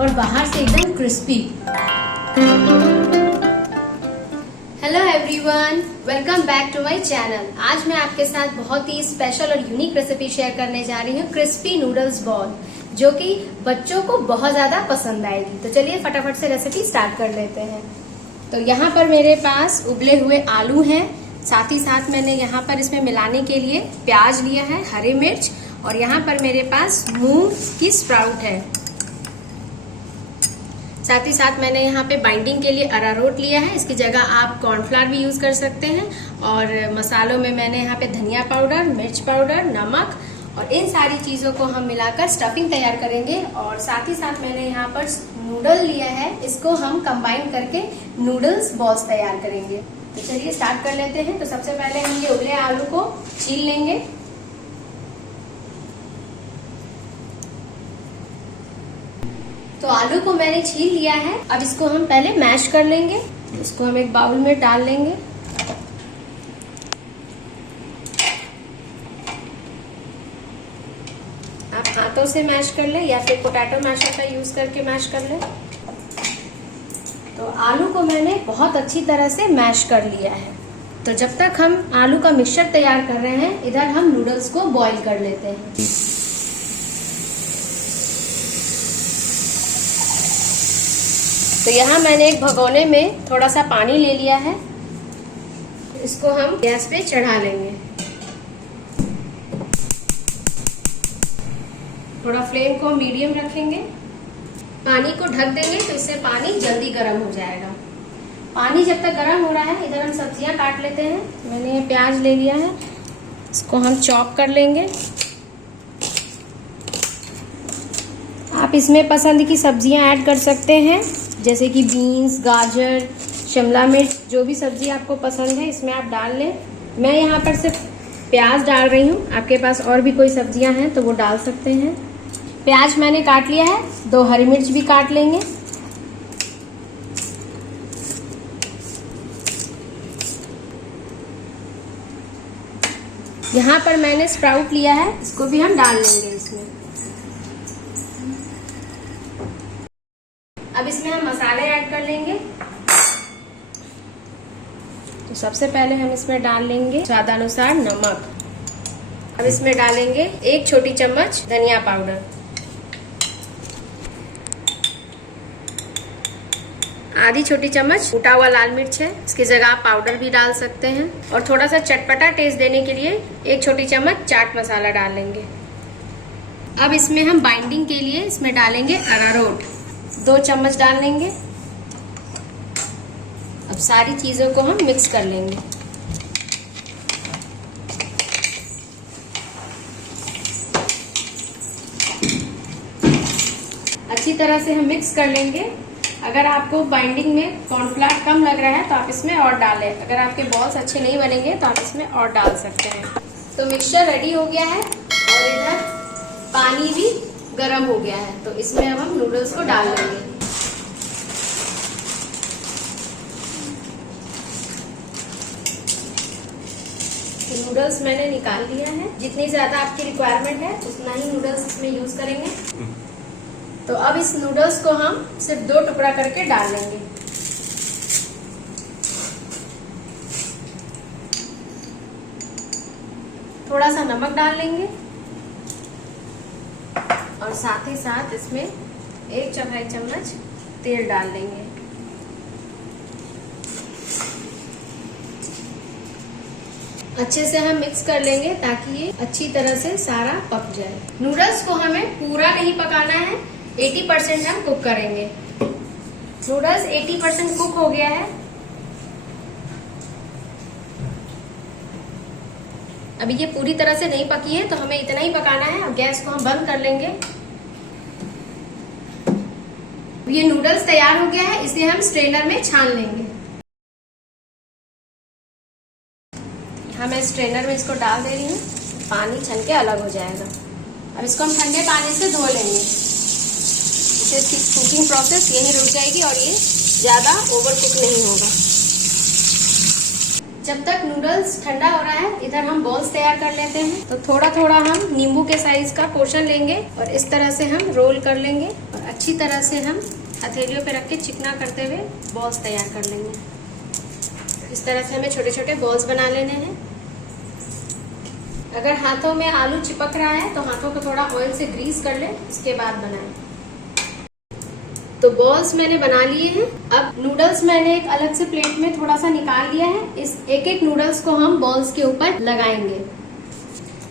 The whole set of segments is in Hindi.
और बाहर से एकदम crispy. Hello everyone, welcome back to my channel. आज मैं आपके साथ बहुत ही स्पेशल और यूनिक रेसिपी शेयर करने जा रही हूँ, क्रिस्पी नूडल्स बॉल, जो कि बच्चों को बहुत ज्यादा पसंद आएगी। तो चलिए फटाफट से रेसिपी स्टार्ट कर लेते हैं। तो यहाँ पर मेरे पास उबले हुए आलू हैं, साथ ही साथ मैंने यहाँ पर इसमें मिलाने के लिए प्याज लिया है, हरी मिर्च, और यहाँ पर मेरे पास मूंग की स्प्राउट है। साथ ही साथ मैंने यहाँ पे बाइंडिंग के लिए अरारोट लिया है, इसकी जगह आप कॉर्नफ्लावर भी यूज कर सकते हैं। और मसालों में मैंने यहाँ पे धनिया पाउडर, मिर्च पाउडर, नमक, और इन सारी चीजों को हम मिलाकर स्टफिंग तैयार करेंगे। और साथ ही साथ मैंने यहाँ पर नूडल लिया है, इसको हम कंबाइन करके नूडल्स बॉल्स तैयार करेंगे। तो चलिए स्टार्ट कर लेते हैं। तो सबसे पहले हम ये उबले आलू को छील लेंगे। तो आलू को मैंने छील लिया है, अब इसको हम पहले मैश कर लेंगे। इसको हम एक बाउल में डाल लेंगे। आप हाथों से मैश कर ले या फिर पोटैटो मैशर का यूज करके मैश कर ले। तो आलू को मैंने बहुत अच्छी तरह से मैश कर लिया है। तो जब तक हम आलू का मिक्सचर तैयार कर रहे हैं, इधर हम नूडल्स को बॉईल कर लेते हैं। तो यहाँ मैंने एक भगोने में थोड़ा सा पानी ले लिया है, इसको हम गैस पे चढ़ा लेंगे। थोड़ा फ्लेम को मीडियम रखेंगे, पानी को ढक देंगे, तो इससे पानी जल्दी गर्म हो जाएगा। पानी जब तक गर्म हो रहा है, इधर हम सब्जियां काट लेते हैं। मैंने ये प्याज ले लिया है, इसको हम चॉप कर लेंगे। आप इसमें पसंद की सब्जियां ऐड कर सकते हैं, जैसे कि बीन्स, गाजर, शिमला मिर्च, जो भी सब्जी आपको पसंद है इसमें आप डाल लें। मैं यहाँ पर सिर्फ प्याज डाल रही हूँ, आपके पास और भी कोई सब्जियां हैं तो वो डाल सकते हैं। प्याज मैंने काट लिया है, 2 हरी मिर्च भी काट लेंगे। यहाँ पर मैंने स्प्राउट लिया है, इसको भी हम डाल लेंगे इसमें। अब इसमें हम मसाले ऐड कर लेंगे। तो सबसे पहले हम इसमें डाल लेंगे स्वादानुसार नमक। अब इसमें डालेंगे 1 छोटी चम्मच धनिया पाउडर, आधी छोटी चम्मच कूटा हुआ लाल मिर्च है, इसकी जगह आप पाउडर भी डाल सकते हैं। और थोड़ा सा चटपटा टेस्ट देने के लिए 1 छोटी चम्मच चाट मसाला डाल लेंगे। अब इसमें हम बाइंडिंग के लिए इसमें डालेंगे अरारोट, 2 चम्मच डाल लेंगे। अब सारी चीजों को हम मिक्स कर लेंगे। अच्छी तरह से हम मिक्स कर लेंगे। अगर आपको बाइंडिंग में कॉर्नफ्लावर कम लग रहा है तो आप इसमें और डालें। अगर आपके बॉल्स अच्छे नहीं बनेंगे तो आप इसमें और डाल सकते हैं। तो मिक्सचर रेडी हो गया है और इधर पानी भी गर्म हो गया है, तो इसमें अब हम नूडल्स को डाल लेंगे। नूडल्स मैंने निकाल लिया है, जितनी ज्यादा आपकी रिक्वायरमेंट है उतना ही नूडल्स इसमें यूज करेंगे। तो अब इस नूडल्स को हम सिर्फ 2 टुकड़ा करके डाल लेंगे। थोड़ा सा नमक डाल लेंगे और साथ ही साथ इसमें 1 चौथाई चम्मच तेल डाल देंगे। अच्छे से हम मिक्स कर लेंगे ताकि ये अच्छी तरह से सारा पक जाए। नूडल्स को हमें पूरा नहीं पकाना है, 80% हम कुक करेंगे। नूडल्स 80% कुक हो गया है। अभी ये पूरी तरह से नहीं पकी है, तो हमें इतना ही पकाना है। अब गैस को हम बंद कर लेंगे। ये नूडल्स तैयार हो गया है, इसे हम स्ट्रेनर में छान लेंगे। यहाँ मैं स्ट्रेनर में इसको डाल दे रही हूँ, पानी छन के अलग हो जाएगा। अब इसको हम ठंडे पानी से धो लेंगे, इससे इसकी कुकिंग प्रोसेस यहीं रुक जाएगी और ये ज्यादा ओवर कुक नहीं होगा। जब तक नूडल्स ठंडा हो रहा है, इधर हम बॉल्स तैयार कर लेते हैं। तो थोड़ा थोड़ा हम नींबू के साइज का पोर्शन लेंगे और इस तरह से हम रोल कर लेंगे और अच्छी तरह से हम हथेलियों पे रख के चिकना करते हुए बॉल्स तैयार कर लेंगे। इस तरह से हमें छोटे छोटे बॉल्स बना लेने हैं। अगर हाथों में आलू चिपक रहा है तो हाथों को थोड़ा ऑयल से ग्रीस कर ले, इसके बाद बनाएं। तो बॉल्स मैंने बना लिए हैं। अब नूडल्स मैंने एक अलग से प्लेट में थोड़ा सा निकाल लिया है। इस एक एक नूडल्स को हम बॉल्स के ऊपर लगाएंगे।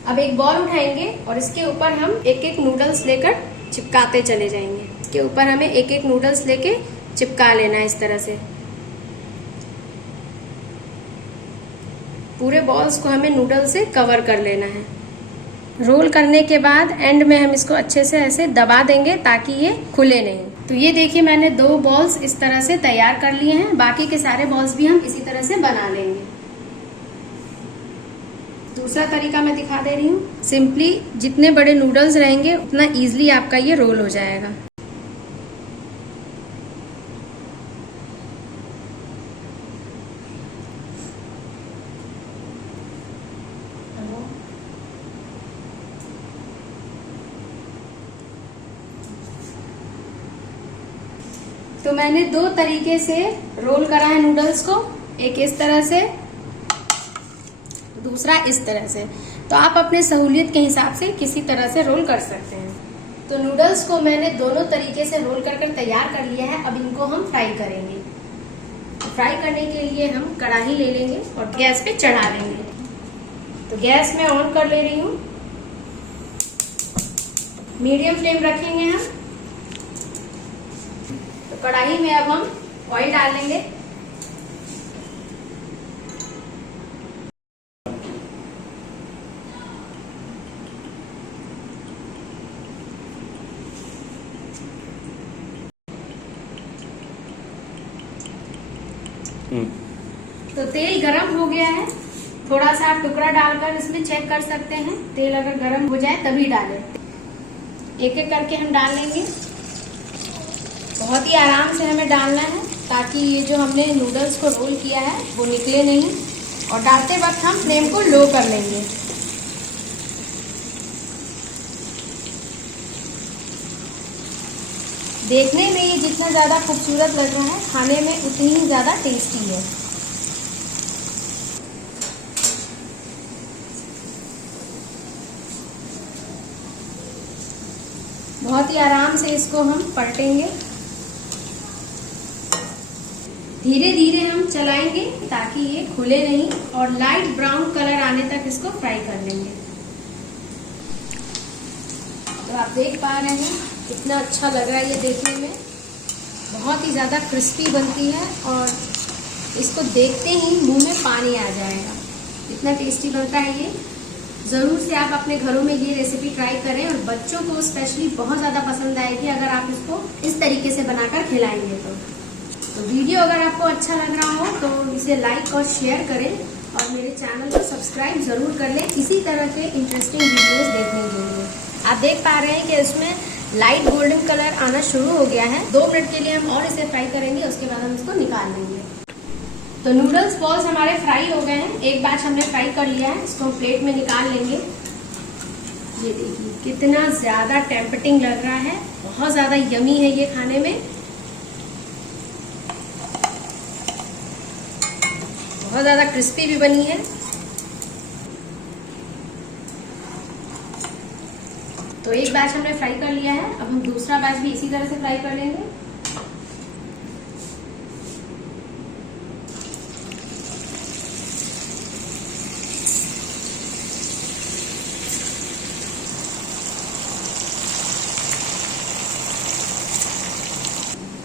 अब एक बॉल उठाएंगे और इसके ऊपर हम एक एक नूडल्स लेकर चिपकाते चले जाएंगे। इसके ऊपर हमें एक एक नूडल्स लेके चिपका लेना है इस तरह से। पूरे बॉल्स को हमें नूडल से कवर कर लेना है। रोल करने के बाद एंड में हम इसको अच्छे से ऐसे दबा देंगे ताकि ये खुले नहीं। तो ये देखिए मैंने 2 बॉल्स इस तरह से तैयार कर लिए हैं। बाकी के सारे बॉल्स भी हम इसी तरह से बना लेंगे। दूसरा तरीका मैं दिखा दे रही हूँ। सिंपली जितने बड़े नूडल्स रहेंगे उतना इजीली आपका ये रोल हो जाएगा। तो मैंने 2 तरीके से रोल करा है नूडल्स को, एक इस तरह से, दूसरा इस तरह से। तो आप अपने सहूलियत के हिसाब से किसी तरह से रोल कर सकते हैं। तो नूडल्स को मैंने दोनों तरीके से रोल कर तैयार कर लिया है। अब इनको हम फ्राई करेंगे। तो फ्राई करने के लिए हम कढ़ाई ले लेंगे और गैस पे चढ़ा देंगे। तो गैस में ऑन कर ले रही हूँ। मीडियम फ्लेम रखेंगे हम। तो कढ़ाई में अब हम ऑयल डालेंगे। तो तेल गरम हो गया है। थोड़ा सा आप टुकड़ा डालकर इसमें चेक कर सकते हैं। तेल अगर गरम हो जाए तभी डालें। एक एक करके हम डाल लेंगे। बहुत ही आराम से हमें डालना है ताकि ये जो हमने नूडल्स को रोल किया है वो निकले नहीं। और डालते वक्त हम फ्लेम को लो कर लेंगे। देखने में ये जितना ज्यादा खूबसूरत लग रहा है, खाने में उतनी ही ज्यादा टेस्टी है। बहुत ही आराम से इसको हम पलटेंगे। धीरे धीरे हम चलाएंगे ताकि ये खुले नहीं, और लाइट ब्राउन कलर आने तक इसको फ्राई कर लेंगे। तो आप देख पा रहे हैं कितना अच्छा लग रहा है ये देखने में। बहुत ही ज़्यादा क्रिस्पी बनती है और इसको देखते ही मुंह में पानी आ जाएगा। इतना टेस्टी बनता है ये। ज़रूर से आप अपने घरों में ये रेसिपी ट्राई करें और बच्चों को स्पेशली बहुत ज़्यादा पसंद आएगी अगर आप इसको इस तरीके से बनाकर खिलाएंगे तो वीडियो अगर आपको अच्छा लग रहा हो तो इसे लाइक और शेयर करें और मेरे चैनल को सब्सक्राइब ज़रूर कर लें इसी तरह के इंटरेस्टिंग वीडियोस देखने के लिए। आप देख पा रहे हैं कि इसमें लाइट गोल्डन कलर आना शुरू हो गया है। 2 मिनट के लिए हम और इसे फ्राई करेंगे, उसके बाद हम इसको निकाल लेंगे। तो नूडल्स बॉल्स हमारे फ्राई हो गए हैं। एक बैच हमने फ्राई कर लिया है, इसको हम प्लेट में निकाल लेंगे। ये देखिए कितना ज्यादा टेम्पटिंग लग रहा है। बहुत ज्यादा यमी है ये खाने में। बहुत ज्यादा क्रिस्पी भी बनी है। तो एक बैच हमने फ्राई कर लिया है। अब हम दूसरा बैच भी इसी तरह से फ्राई कर लेंगे।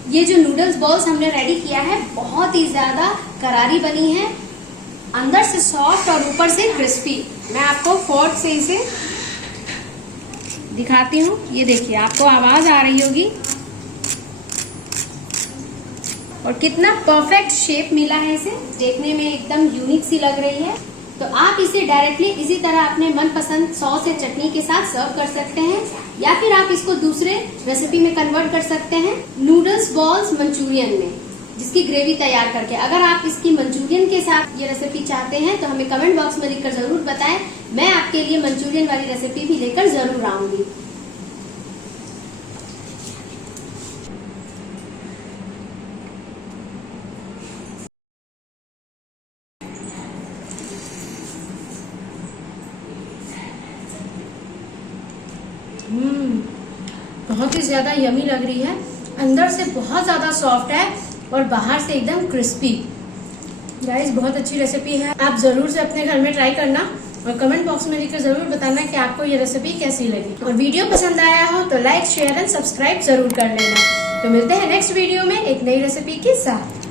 ये जो नूडल्स बॉल्स हमने रेडी किया है बहुत ही ज्यादा करारी बनी है, अंदर से सॉफ्ट और ऊपर से क्रिस्पी। मैं आपको फोर्क से इसे दिखाती हूँ। ये देखिए आपको आवाज आ रही होगी और कितना परफेक्ट शेप मिला है इसे। देखने में एकदम यूनिक सी लग रही है। तो आप इसे डायरेक्टली इसी तरह अपने मनपसंद सॉस या चटनी के साथ सर्व कर सकते हैं या फिर आप इसको दूसरे रेसिपी में कन्वर्ट कर सकते हैं नूडल्स बॉल्स मंचूरियन में, जिसकी ग्रेवी तैयार करके। अगर आप इसकी मंचूरियन के साथ ये रेसिपी चाहते हैं तो हमें कमेंट बॉक्स में लिखकर जरूर बताएं। मैं आपके लिए मंचूरियन वाली रेसिपी भी लेकर जरूर आऊंगी। बहुत ही ज्यादा यमी लग रही है। अंदर से बहुत ज्यादा सॉफ्ट है और बाहर से एकदम क्रिस्पी। गाइस बहुत अच्छी रेसिपी है, आप जरूर से अपने घर में ट्राई करना और कमेंट बॉक्स में लिखकर जरूर बताना कि आपको ये रेसिपी कैसी लगी। और वीडियो पसंद आया हो तो लाइक शेयर एंड सब्सक्राइब जरूर कर लेना। तो मिलते हैं नेक्स्ट वीडियो में एक नई रेसिपी के साथ।